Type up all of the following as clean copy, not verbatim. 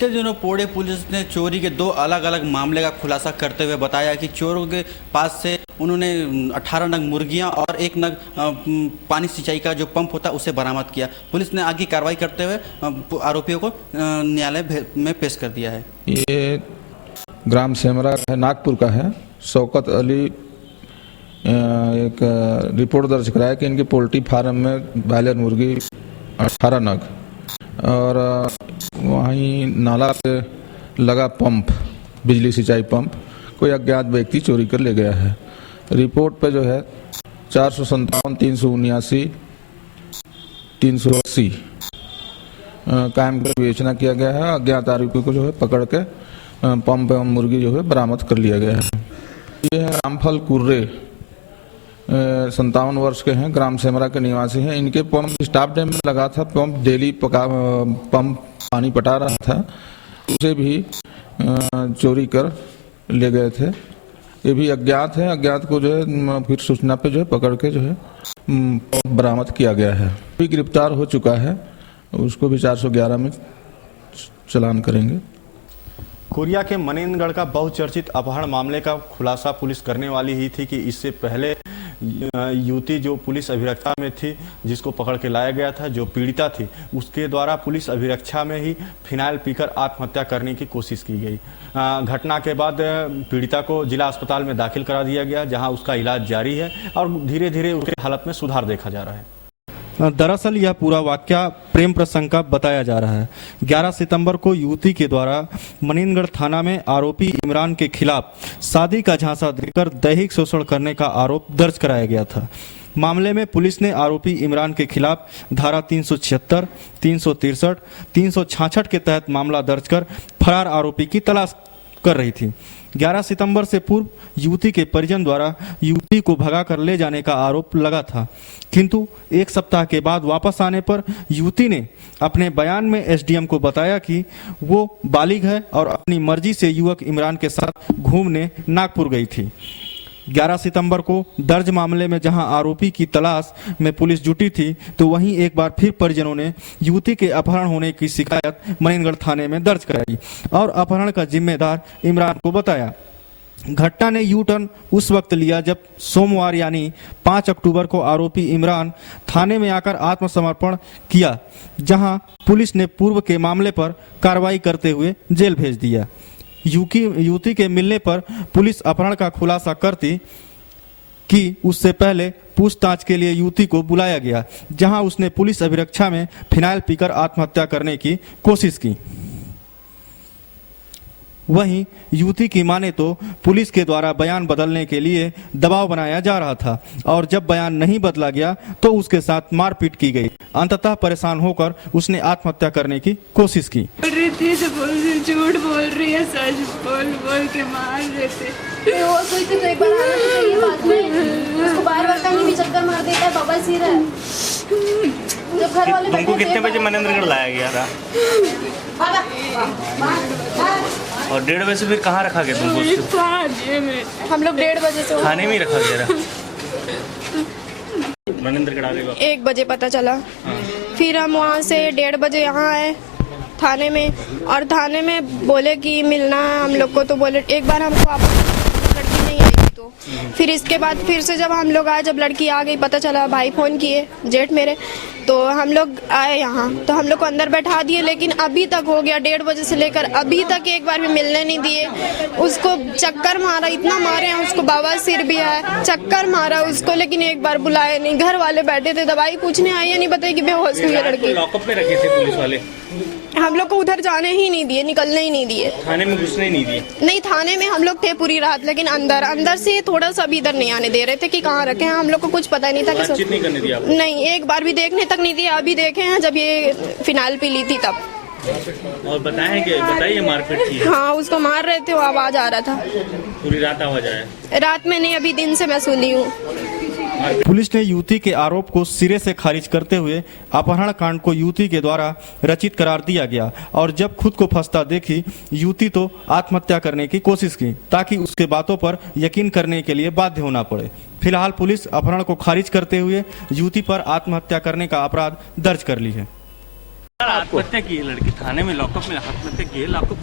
बीते दिनों पोड़े पुलिस ने चोरी के 2 अलग अलग मामले का खुलासा करते हुए बताया कि चोरों के पास से उन्होंने 18 नग मुर्गियां और 1 नग पानी सिंचाई का जो पंप होता है उसे बरामद किया। पुलिस ने आगे कार्रवाई करते हुए आरोपियों को न्यायालय में पेश कर दिया है। ये ग्राम सेमरा है, नागपुर का है। शौकत अली एक रिपोर्ट दर्ज कराया कि इनके पोल्ट्री फार्म में ब्रायलर मुर्गी 18 नग और वहीं नाला से लगा पंप, बिजली सिंचाई पंप, कोई अज्ञात व्यक्ति चोरी कर ले गया है। रिपोर्ट पे जो है 457, 379, 380 कायम कर विवेचना किया गया है। अज्ञात आरोपी को जो है पकड़ के पंप एवं मुर्गी जो है बरामद कर लिया गया है। ये है रामफल कुर्रे, 57 वर्ष के हैं, ग्राम सेमरा के निवासी हैं। इनके पंप स्टाफ डैम में लगा था पंप, डेली पंप पानी पटा रहा था, उसे भी चोरी कर ले गए थे। ये भी अज्ञात है। अज्ञात को जो है फिर सूचना पे जो है पकड़ के जो है बरामद किया गया है। भी गिरफ्तार हो चुका है, उसको भी 411 में चालान करेंगे। कोरिया के मनेंद्रगढ़ का बहुचर्चित अपहरण मामले का खुलासा पुलिस करने वाली ही थी कि इससे पहले युवती जो पुलिस अभिरक्षा में थी, जिसको पकड़ के लाया गया था, जो पीड़िता थी, उसके द्वारा पुलिस अभिरक्षा में ही फिनाइल पीकर आत्महत्या करने की कोशिश की गई। घटना के बाद पीड़िता को जिला अस्पताल में दाखिल करा दिया गया, जहां उसका इलाज जारी है और धीरे धीरे उसकी हालत में सुधार देखा जा रहा है। दरअसल यह पूरा वाकया प्रेम प्रसंग का बताया जा रहा है। 11 सितंबर को युवती के द्वारा मनेंद्रगढ़ थाना में आरोपी इमरान के खिलाफ शादी का झांसा देकर दैहिक शोषण करने का आरोप दर्ज कराया गया था। मामले में पुलिस ने आरोपी इमरान के खिलाफ धारा 376, 363, 366 के तहत मामला दर्ज कर फरार आरोपी की तलाश कर रही थी। 11 सितंबर से पूर्व युवती के परिजन द्वारा युवती को भगाकर ले जाने का आरोप लगा था, किंतु 1 सप्ताह के बाद वापस आने पर युवती ने अपने बयान में एसडीएम को बताया कि वो बालिग है और अपनी मर्जी से युवक इमरान के साथ घूमने नागपुर गई थी। 11 सितंबर को दर्ज मामले में जहां आरोपी की तलाश में पुलिस जुटी थी, तो वहीं एक बार फिर परिजनों ने युवती के अपहरण होने की शिकायत मनेंद्रगढ़ थाने में दर्ज कराई और अपहरण का जिम्मेदार इमरान को बताया। घटना ने यू टर्न उस वक्त लिया जब सोमवार यानी 5 अक्टूबर को आरोपी इमरान थाने में आकर आत्मसमर्पण किया, जहां पुलिस ने पूर्व के मामले पर कार्रवाई करते हुए जेल भेज दिया। युवती के मिलने पर पुलिस अपहरण का खुलासा करती कि उससे पहले पूछताछ के लिए युवती को बुलाया गया, जहां उसने पुलिस अभिरक्षा में फिनाइल पीकर आत्महत्या करने की कोशिश की। वहीं युवती की माने तो पुलिस के द्वारा बयान बदलने के लिए दबाव बनाया जा रहा था और जब बयान नहीं बदला गया तो उसके साथ मारपीट की गई। अंततः परेशान होकर उसने आत्महत्या करने की कोशिश की। झूठ बोल रही है, सच बोल बोल के मार देते। तो एक बार आना चाहिए बात में, उसको बार-बार कहीं भी चक्कर मार देता है, बबल सिर है। जब घर वाले तुमको कितने बजे मनेंद्रगढ़ लाया गया था? और 1:30 बजे से फिर कहाँ रखा गया तुमको? हम लोग 1:30 बजे से थाने में ही रखा गया था। मनेंद्रगढ़ आ गए 1 बजे पता चला। फिर हम वहाँ से 1:30 बजे यहाँ आए थाने में, और थाने में बोले कि मिलना है हम लोग को। तो बोले एक बार हमको लड़की नहीं आई तो फिर इसके बाद फिर से जब हम लोग आए, जब लड़की आ गई, पता चला, भाई फोन किए जेठ मेरे, तो हम लोग आए यहाँ, तो हम लोग को अंदर बैठा दिए। लेकिन अभी तक हो गया 1:30 बजे से लेकर अभी तक एक बार भी मिलने नहीं दिए। उसको चक्कर मारा, इतना मारे हैं उसको, बाबा सिर भी है, चक्कर मारा उसको, लेकिन एक बार बुलाए नहीं। घर वाले बैठे थे, दवाई पूछने आई है, नहीं बताई कि बेहोश हुई है लड़की। लॉकअप में रखे थे पुलिस वाले? हम लोग को उधर जाने ही नहीं दिए, निकलने ही नहीं दिए, थाने में घुसने ही नहीं दिए। नहीं, थाने में हम लोग थे पूरी रात, लेकिन अंदर से थोड़ा सा भी इधर नहीं आने दे रहे थे कि कहाँ रखे हैं। हम लोग को कुछ पता नहीं था कि बातचीत नहीं करने दिया आपको? नहीं, एक बार भी देखने तक नहीं दिया। अभी देखे हैं जब ये फिनाइल पी ली थी तब। और बताइए मारपीट की? हाँ, उसको मार रहे थे, वो आवाज आ रहा था। पूरी रात आवाज आया? रात में नहीं, अभी दिन से मैं सुनी हूँ। पुलिस ने युवती के आरोप को सिरे से खारिज करते हुए अपहरण कांड को युवती के द्वारा रचित करार दिया गया और जब खुद को फंसता देखी युवती तो आत्महत्या करने की कोशिश की ताकि उसके बातों पर यकीन करने के लिए बाध्य होना पड़े। फिलहाल पुलिस अपहरण को खारिज करते हुए युवती पर आत्महत्या करने का अपराध दर्ज कर ली है। आत्महत्या की है लड़की, थाने में लॉकअप में आत्महत्या की है, लॉकअप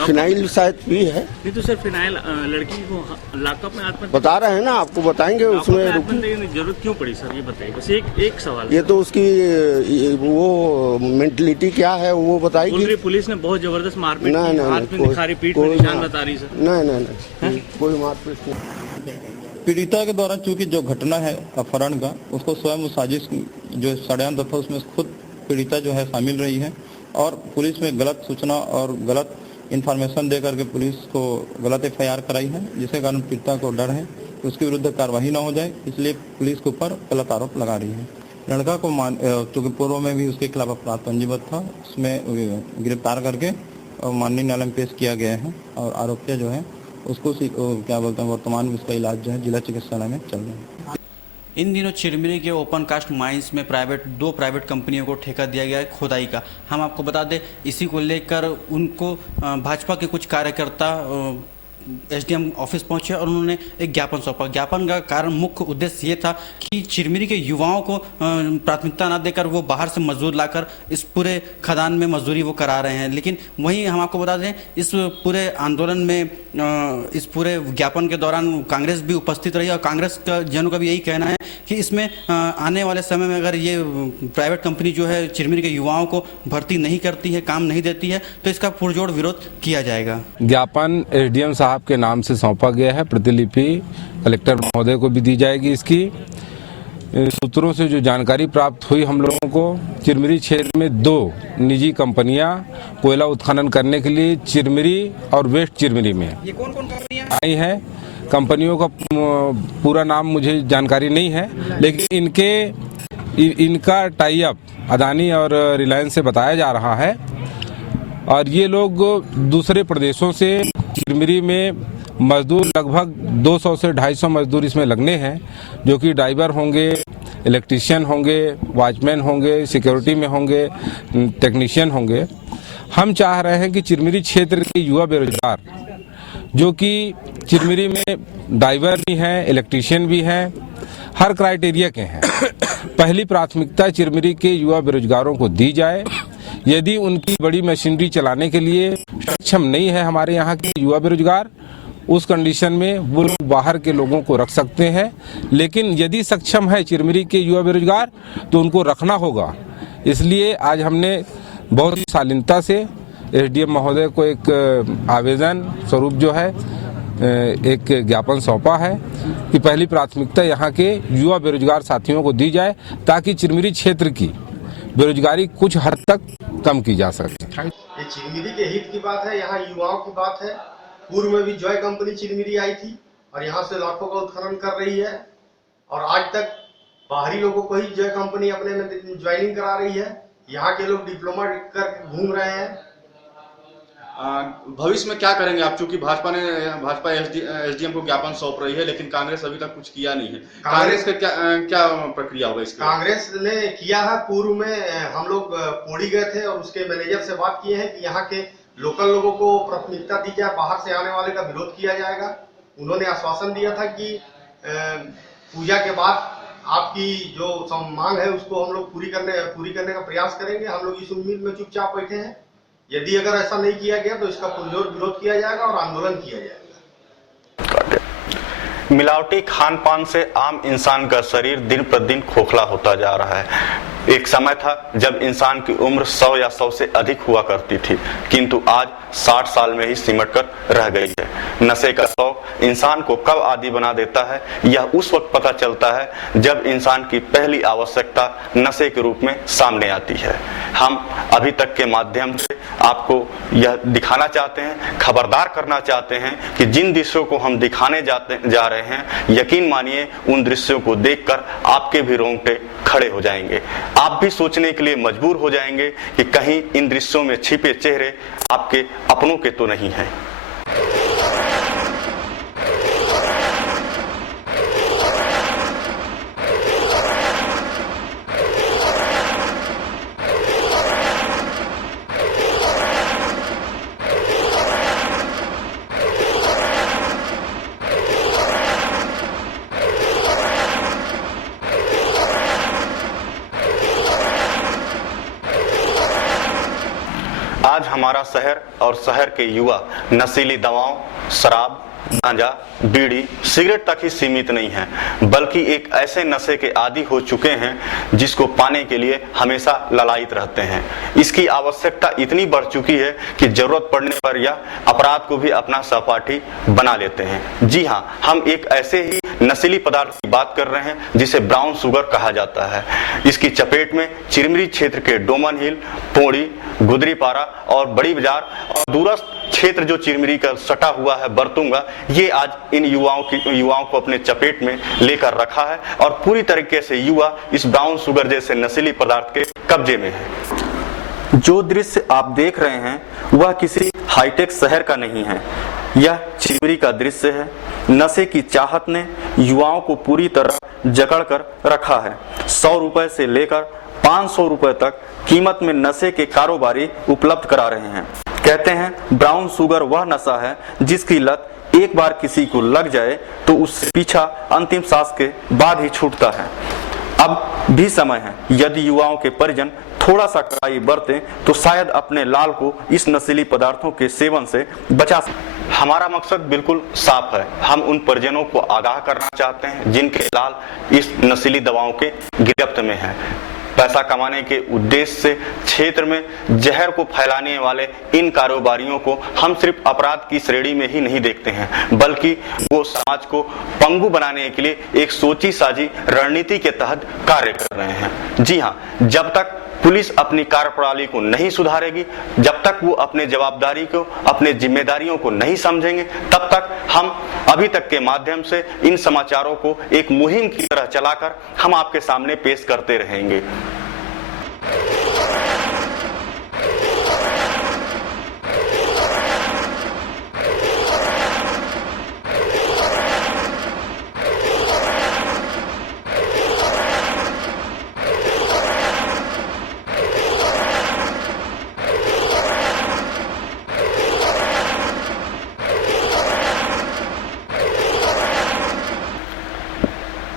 फिनाइल शायद पी है, नहीं तो सर फिनाइल लड़की को लॉकअप में आत्महत्या बता रहे हैं ना, आपको बताएंगे उसमें आत्महत्या की जरूरत क्यों पड़ी सर, ये बताइए बस एक सवाल। ये तो उसकी वो मेंटलिटी क्या है वो बोल बताएगी। रही पुलिस ने बहुत जबरदस्त मारपीट नहीं, की, नहीं, हाथ में दिखा रही, पीठ में निशान बता रही सर। नहीं कोई मारपीट नहीं। पीड़िता के द्वारा चूंकि जो घटना है अपहरण का, उसको स्वयं साजिश जो षड्यंत्र था उसमें खुद पीड़िता जो है शामिल रही है और पुलिस में गलत सूचना और गलत इंफॉर्मेशन दे करके पुलिस को गलत एफआईआर कराई है, जिसके कारण पीड़िता को डर है कि उसके विरुद्ध कार्रवाई न हो जाए, इसलिए पुलिस के ऊपर गलत आरोप लगा रही है। लड़का को चूंकि पूर्व में भी उसके खिलाफ अपराध पंजीबद्ध था, उसमें गिरफ्तार करके माननीय न्यायालय में पेश किया गया है और आरोपी जो है उसको क्या बोलते हैं वर्तमान में उसका इलाज जो है जिला चिकित्सालय में चल रहा है। इन दिनों चिरमिरी के ओपन कास्ट माइंस में दो प्राइवेट कंपनियों को ठेका दिया गया है खोदाई का। हम आपको बता दें, इसी को लेकर उनको भाजपा के कुछ कार्यकर्ता एसडीएम ऑफिस पहुंचे और उन्होंने एक ज्ञापन सौंपा। ज्ञापन का कारण मुख्य उद्देश्य ये था कि चिरमिरी के युवाओं को प्राथमिकता न देकर वो बाहर से मजदूर लाकर इस पूरे खदान में मजदूरी वो करा रहे हैं। लेकिन वहीं हम आपको बता दें, इस पूरे आंदोलन में इस पूरे ज्ञापन के दौरान कांग्रेस भी उपस्थित रही और कांग्रेस का जनों का भी यही कहना है कि इसमें आने वाले समय में अगर ये प्राइवेट कंपनी जो है चिरमिरी के युवाओं को भर्ती नहीं करती है, काम नहीं देती है, तो इसका पुरजोर विरोध किया जाएगा। ज्ञापन एसडीएम साहब के नाम से सौंपा गया है, प्रतिलिपि कलेक्टर महोदय को भी दी जाएगी। इसकी सूत्रों से जो जानकारी प्राप्त हुई हम लोगों को, चिरमिरी क्षेत्र में 2 निजी कंपनियां कोयला उत्खनन करने के लिए चिरमिरी और वेस्ट चिरमिरी में ये कौन-कौन कंपनियां आई है। कंपनियों का पूरा नाम मुझे जानकारी नहीं है, लेकिन इनका टाई अप अदानी और रिलायंस से बताया जा रहा है और ये लोग दूसरे प्रदेशों से चिरमिरी में मजदूर लगभग 200 से 250 मजदूर इसमें लगने हैं, जो कि ड्राइवर होंगे, इलेक्ट्रीशियन होंगे, वॉचमैन होंगे, सिक्योरिटी में होंगे, टेक्नीशियन होंगे। हम चाह रहे हैं कि चिरमिरी क्षेत्र के युवा बेरोजगार जो कि चिरमिरी में ड्राइवर भी हैं, इलेक्ट्रीशियन भी हैं, हर क्राइटेरिया के हैं, पहली प्राथमिकता चिरमिरी के युवा बेरोजगारों को दी जाए। यदि उनकी बड़ी मशीनरी चलाने के लिए सक्षम नहीं है हमारे यहाँ के युवा बेरोजगार, उस कंडीशन में वो लोग बाहर के लोगों को रख सकते हैं। लेकिन यदि सक्षम है चिरमिरी के युवा बेरोजगार तो उनको रखना होगा। इसलिए आज हमने बहुत शालीनता से एसडीएम महोदय को एक आवेदन स्वरूप जो है एक ज्ञापन सौंपा है कि पहली प्राथमिकता यहाँ के युवा बेरोजगार साथियों को दी जाए, ताकि चिरमिरी क्षेत्र की बेरोजगारी कुछ हद तक कम की जा सके। ये चिरमिरी के हित की बात है, यहाँ युवाओं की बात है। पूर्व में भी जॉय कंपनी चिरमिरी आई थी और यहाँ से लाखों का उत्खनन कर रही है और आज तक बाहरी लोगों को ही जॉय कंपनी अपने में ज्वाइनिंग करा रही है। यहाँ के लोग डिप्लोमा कर घूम रहे हैं। भविष्य में क्या करेंगे आप? चूंकि भाजपा एसडीएम को ज्ञापन सौंप रही है, लेकिन कांग्रेस अभी तक कुछ किया नहीं है। कांग्रेस का क्या प्रक्रिया होगा इसकी? कांग्रेस ने किया है। पूर्व में हम लोग पौड़ी गए थे और उसके मैनेजर से बात किए हैं कि यहाँ के लोकल लोगों को प्राथमिकता दी जाए, बाहर से आने वाले का विरोध किया जाएगा। उन्होंने आश्वासन दिया था कि पूजा के बाद आपकी जो मांग है उसको हम लोग पूरी करने का प्रयास करेंगे। हम लोग इस उम्मीद में चुपचाप बैठे हैं। यदि अगर ऐसा नहीं किया गया तो इसका पुरजोर विरोध किया जाएगा और आंदोलन किया जाएगा। मिलावटी खान पान से आम इंसान का शरीर दिन प्रतिदिन खोखला होता जा रहा है। एक समय था जब इंसान की उम्र 100 या 100 से अधिक हुआ करती थी, किंतु आज 60 साल में ही सिमट कर रह गई है। नशे का शौक इंसान को कब आदी बना देता है, यह उस वक्त पता चलता है जब इंसान की पहली आवश्यकता नशे के रूप में सामने आती है। हम अभी तक के माध्यम से आपको यह दिखाना चाहते हैं, खबरदार करना चाहते हैं कि जिन दृश्यों को हम दिखाने जा रहे हैं, यकीन मानिए उन दृश्यों को देखकर आपके भी रोंगटे खड़े हो जाएंगे। आप भी सोचने के लिए मजबूर हो जाएंगे कि कहीं इन दृश्यों में छिपे चेहरे आपके अपनों के तो नहीं हैं। आज हमारा शहर और शहर के युवा नशीली दवाओं, शराब, गांजा, बीड़ी, सिगरेट तक ही सीमित नहीं है, बल्कि एक ऐसे नशे के आदी हो चुके हैं जिसको पाने के लिए हमेशा ललायित रहते हैं। इसकी आवश्यकता इतनी बढ़ चुकी है कि जरूरत पड़ने पर यह अपराध को भी अपना सहपाठी बना लेते हैं। जी हाँ, हम एक ऐसे ही नशीली पदार्थ की बात कर रहे हैं जिसे ब्राउन शुगर कहा जाता है। इसकी चपेट में चिरमिरी क्षेत्र के डोमन हिल, पोड़ी, गुदरीपारा और बड़ी बाजार और दूरस्थ क्षेत्र जो चिरमिरी का सटा हुआ है बरतुंगा, ये आज इन युवाओं को अपने चपेट में लेकर रखा है और पूरी तरीके से युवा इस ब्राउन शुगर जैसे नशीली पदार्थ के कब्जे में है। जो दृश्य आप देख रहे हैं वह किसी हाईटेक शहर का नहीं है, यह चिरमिरी का दृश्य है। नशे की चाहत ने युवाओं को पूरी तरह जकड़ कर रखा है। 100 रुपए से लेकर 500 रुपए तक कीमत में नशे के कारोबारी उपलब्ध करा रहे हैं। कहते हैं ब्राउन शुगर वह नशा है जिसकी लत एक बार किसी को लग जाए तो उससे पीछा अंतिम सांस के बाद ही छूटता है। अब भी समय है, यदि युवाओं के परिजन थोड़ा सा कड़ाई बरतें तो शायद अपने लाल को इस नशीली पदार्थों के सेवन से बचा सकें। हमारा मकसद बिल्कुल साफ है, हम उन परिजनों को आगाह करना चाहते हैं जिनके लाल इस नशीली दवाओं के गिरफ्त में है। पैसा कमाने के उद्देश्य से क्षेत्र में जहर को फैलाने वाले इन कारोबारियों को हम सिर्फ अपराध की श्रेणी में ही नहीं देखते हैं, बल्कि वो समाज को पंगु बनाने के लिए एक सोची साजी रणनीति के तहत कार्य कर रहे हैं। जी हाँ, जब तक पुलिस अपनी कार्यप्रणाली को नहीं सुधारेगी, जब तक वो अपने जवाबदारी को, अपने जिम्मेदारियों को नहीं समझेंगे, तब तक हम अभी तक के माध्यम से इन समाचारों को एक मुहिम की तरह चलाकर हम आपके सामने पेश करते रहेंगे।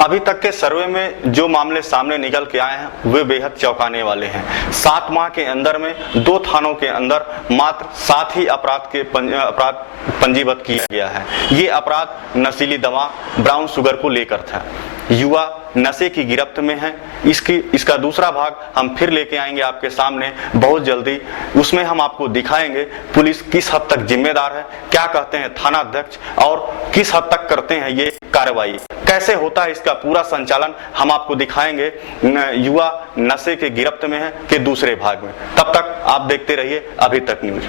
अभी तक के सर्वे में जो मामले सामने निकल के आए हैं वे बेहद चौंकाने वाले हैं। 7 माह के अंदर में 2 थानों के अंदर मात्र 7 ही अपराध पंजीबद्ध किया गया है। ये अपराध नशीली दवा ब्राउन शुगर को लेकर था। युवा नशे की गिरफ्त में है। इसका दूसरा भाग हम फिर लेके आएंगे आपके सामने बहुत जल्दी। उसमें हम आपको दिखाएंगे पुलिस किस हद तक जिम्मेदार है, क्या कहते हैं थाना अध्यक्ष और किस हद तक करते हैं ये कार्रवाई, कैसे होता है इसका पूरा संचालन हम आपको दिखाएंगे युवा नशे के गिरफ्त में है के दूसरे भाग में। तब तक आप देखते रहिए अभी तक न्यूज।